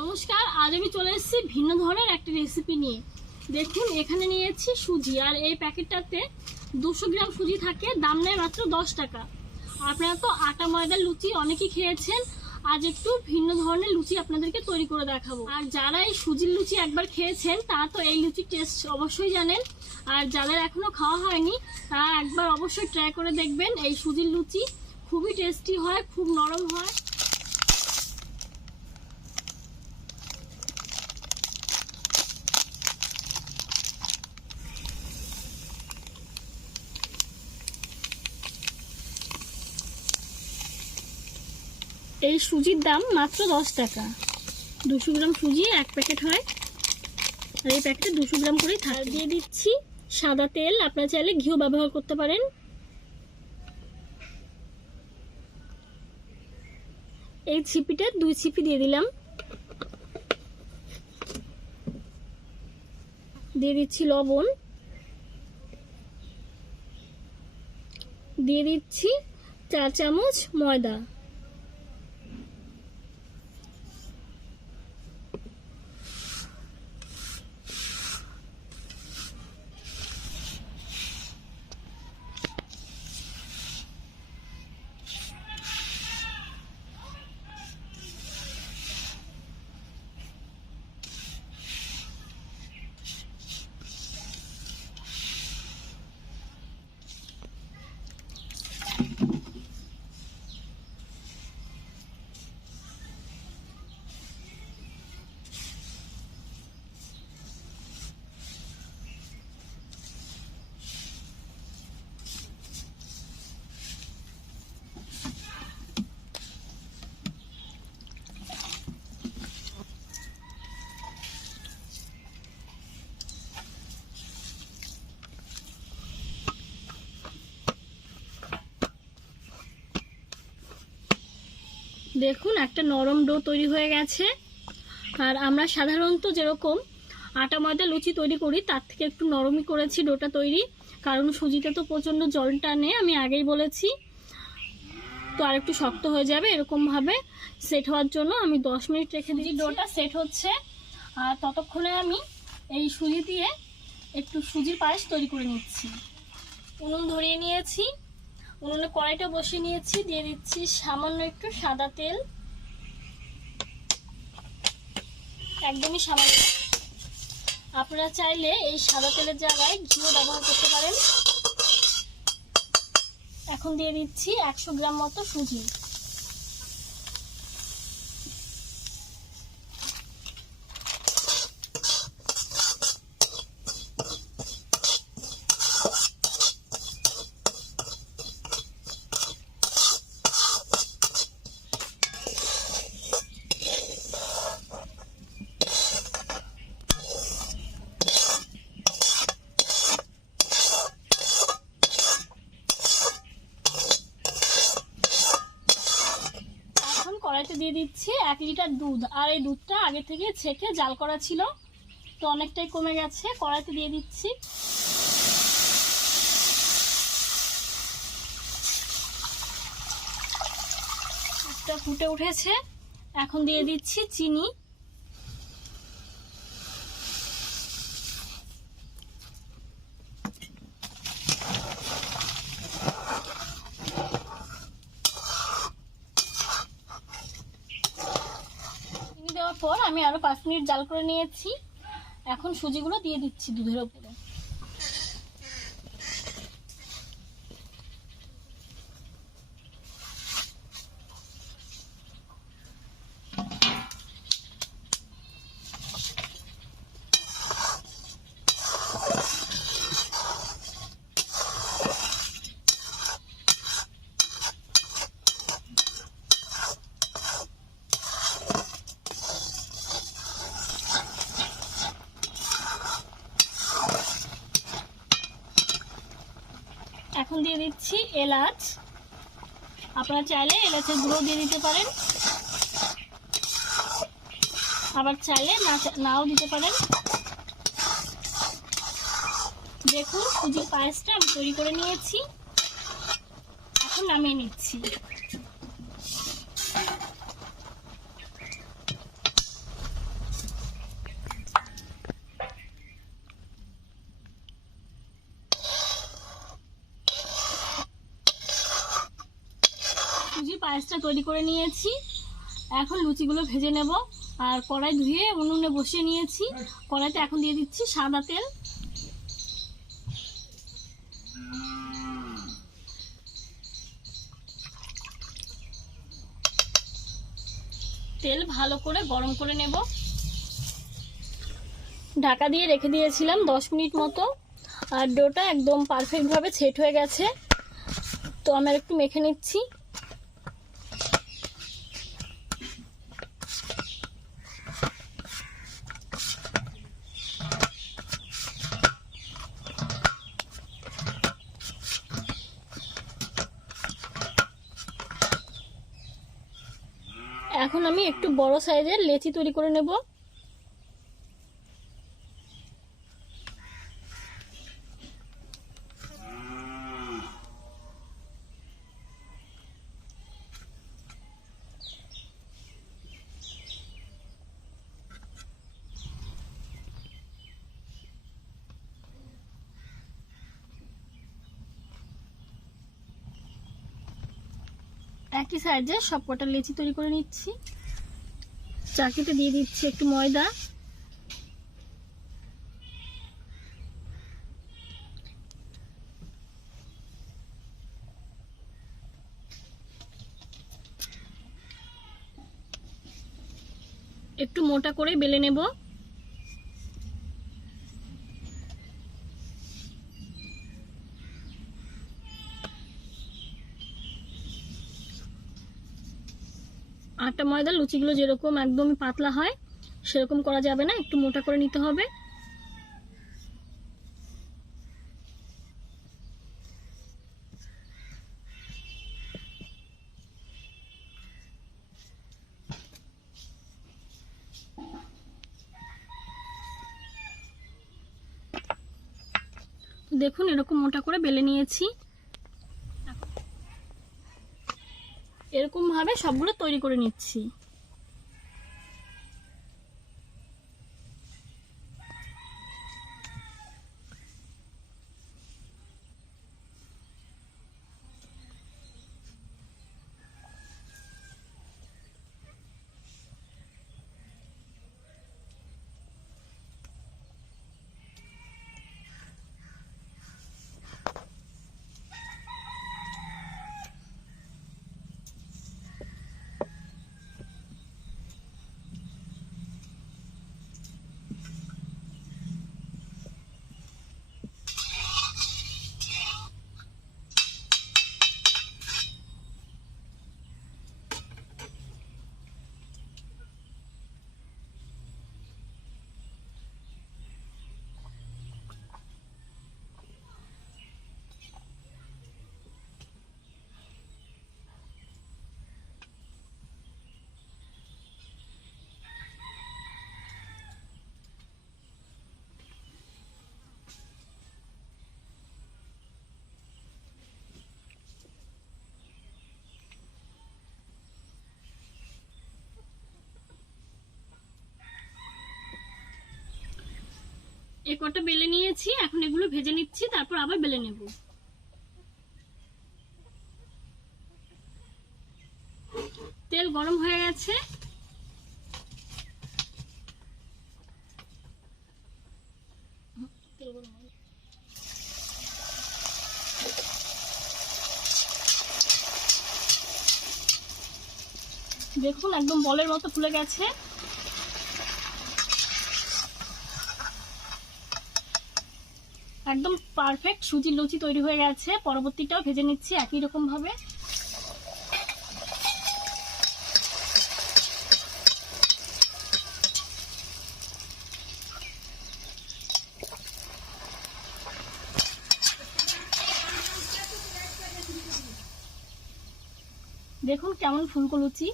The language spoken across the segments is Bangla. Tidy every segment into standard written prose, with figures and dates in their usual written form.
নমস্কার, আজ আমি চলে এসেছি ভিন্ন ধরনের একটা রেসিপি নিয়ে। দেখুন, এখানে নিয়েছি সুজি, আর এই প্যাকেটটাতে 200 গ্রাম সুজি থাকে, দাম নেয় মাত্র 10 টাকা। আপনারা তো আটা ময়দার লুচি অনেকেই খেয়েছেন, আজ একটু ভিন্ন ধরনের লুচি আপনাদেরকে তৈরি করে দেখাবো। আর যারা এই সুজির লুচি একবার খেয়েছেন তারা তো এই লুচির টেস্ট অবশ্যই জানেন, আর যাদের এখনো খাওয়া হয়নি তারা একবার অবশ্যই ট্রাই করে দেখবেন। এই সুজির লুচি খুবই টেস্টি হয়, খুব নরম হয়। এই সুজির দাম মাত্র 10 টাকা। 200 গ্রাম সুজি এক প্যাকেট হয়, আর এই প্যাকেটে 200 গ্রাম করেই থাকে। দিয়ে দিচ্ছি সাদা তেল, আপনারা চাইলে ঘিও ব্যবহার করতে পারেন। এই ছিপিটা 2 ছিপি দিয়ে দিলাম। দিয়ে দিচ্ছি লবণ, দিয়ে দিচ্ছি 4 চামচ ময়দা, দেখুন একটা নরম ডো তৈরি হয়ে গেছে। আর আমরা সাধারণত যেরকম আটা ময়দা লুচি তৈরি করি তার থেকে একটু নরমই করেছি ডোটা তৈরি, কারণ সুজিতে তো প্রচণ্ড জল টানে, আমি আগেই বলেছি। তো আর একটু শক্ত হয়ে যাবে, এরকমভাবে সেট হওয়ার জন্য আমি 10 মিনিট রেখে দিই। ডোটা সেট হচ্ছে, আর ততক্ষণে আমি এই সুজি দিয়ে একটু সুজির পায়েস তৈরি করে নিচ্ছি। উনুন ধরিয়ে নিয়েছি, উনুনে কড়াইটা বসিয়ে নিয়েছি। দিয়ে দিচ্ছি সামান্য একটু সাদা তেল, একদমই সামান্য। আপনারা চাইলে এই সাদা তেলের জায়গায় ঘিও ব্যবহার করতে পারেন। এখন দিয়ে দিচ্ছি 100 গ্রাম মতো সুজি। কড়াইতে দিয়ে দিচ্ছি 1 লিটার দুধ, আর এই দুধটা আগে থেকে ছেঁকে জাল করা ছিল, তো অনেকটাই কমে গেছে। কড়াইতে দিয়ে দিচ্ছি দুধটা ফুটে উঠেছে। এখন দিয়ে দিচ্ছি চিনি, দেওয়ার পর আমি আরো 5 মিনিট জাল করে নিয়েছি। এখন সুজিগুলো দিয়ে দিচ্ছি দুধের উপরে। এখন দিয়ে দিচ্ছি এলাচ, আপনারা চাইলে এলাচের গুঁড়ো দিয়ে দিতে পারেন, আবার চাইলে নাও দিতে পারেন। দেখুন সুজির পায়েসটা আমি তৈরি করে নিয়েছি, এখন নামিয়ে নিচ্ছি। ব্যাচটা তৈরি করে নিয়েছি। এখন লুচিগুলো ভেজে নেব। আর কড়াই ধুয়ে উনুনে বসিয়ে নিয়েছি। কড়াইতে এখন দিয়ে দিচ্ছি সাদা তেল। তেল ভালো করে গরম করে নেব। ঢাকা দিয়ে রেখে দিয়েছিলাম 10 মিনিট মতো। আর ডোটা একদম পারফেক্টভাবে সেট হয়ে গেছে। তো আমি একটু মেখে নিচ্ছি। এখন আমি একটু বড় সাইজের লেচি তৈরি করে নেব। একই সাইজে সবকটা লেচি তৈরি করে নিচ্ছি। চাকিতে দিয়ে দিচ্ছি একটু ময়দা। একটু মোটা করে বেলে নেব। আটা ময়দা লুচিগুলো যেরকম একদমই পাতলা হয় সেরকম করা যাবে না, একটু মোটা করে নিতে হবে। দেখুন এরকম মোটা করে বেলে নিয়েছি। এরকম ভাবে সবগুলো তৈরি করে নিচ্ছি। এই কটা বেলে নিয়েছি, এখন এগুলো ভেজে নিচ্ছি, তারপর আবার বেলে নেব। তেল গরম হয়ে গেছে। দেখুন একদম বলের মতো ফুলে গেছে। একদম পারফেক্ট সুজির লুচি তৈরি হয়ে গেছে। পরবর্তীটাও ভেজে নিচ্ছি একই রকম ভাবে। দেখুন কেমন ফুলকো লুচি।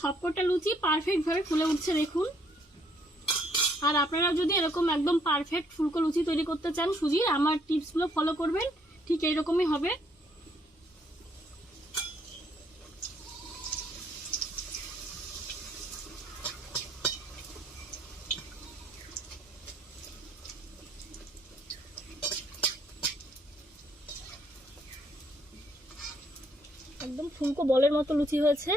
সবকটা লুচি পারফেক্ট ভাবে ফুলে উঠছে দেখুন। আর আপনারা যদি এরকম একদম পারফেক্ট ফুলকো লুচি তৈরি করতে চান সুজির, আমার টিপসগুলো ফলো করবেন, ঠিক এইরকমই হবে। একদম ফুলকো বলের মতো লুচি হয়েছে।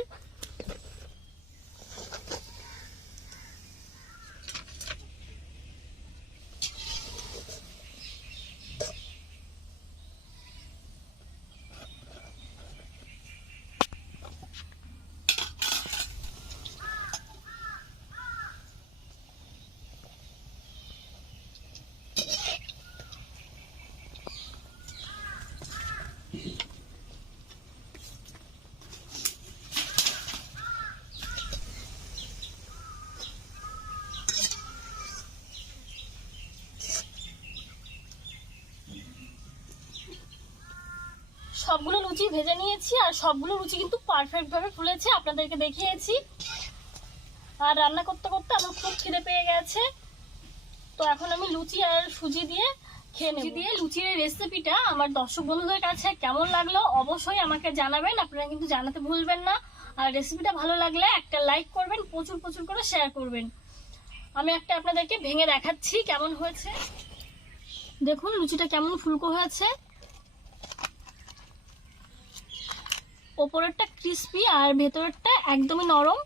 সবগুলো লুচি ভেজে নিয়েছি আর সবগুলো লুচি কিন্তু পারফেক্ট ভাবে ফুলেছে, আপনাদেরকে দেখিয়েছি। আর রান্না করতে করতে আমার খুব খিদে পেয়ে গেছে, তো এখন আমি লুচি আর সুজি দিয়ে খেয়ে নেব। দিয়ে লুচির এই রেসিপিটা আমার দর্শক বন্ধুদের কাছে কেমন লাগলো অবশ্যই আমাকে জানাবেন, আপনারা কিন্তু জানাতে ভুলবেন না। আর রেসিপিটা ভালো লাগলে একটা লাইক করবেন, প্রচুর প্রচুর করে শেয়ার করবেন। আমি একটা আপনাদেরকে ভেঙে দেখাচ্ছি কেমন হয়েছে। দেখুন লুচিটা কেমন ফুলকো হয়েছে, ওপরেরটা ক্রিস্পি আর ভেতরেরটা একদমই নরম।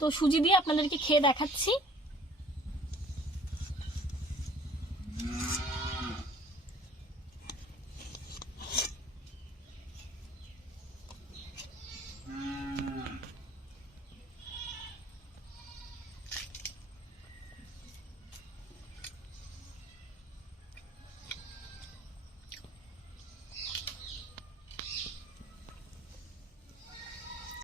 তো সুজি দিয়ে আপনাদেরকে খেয়ে দেখাচ্ছি।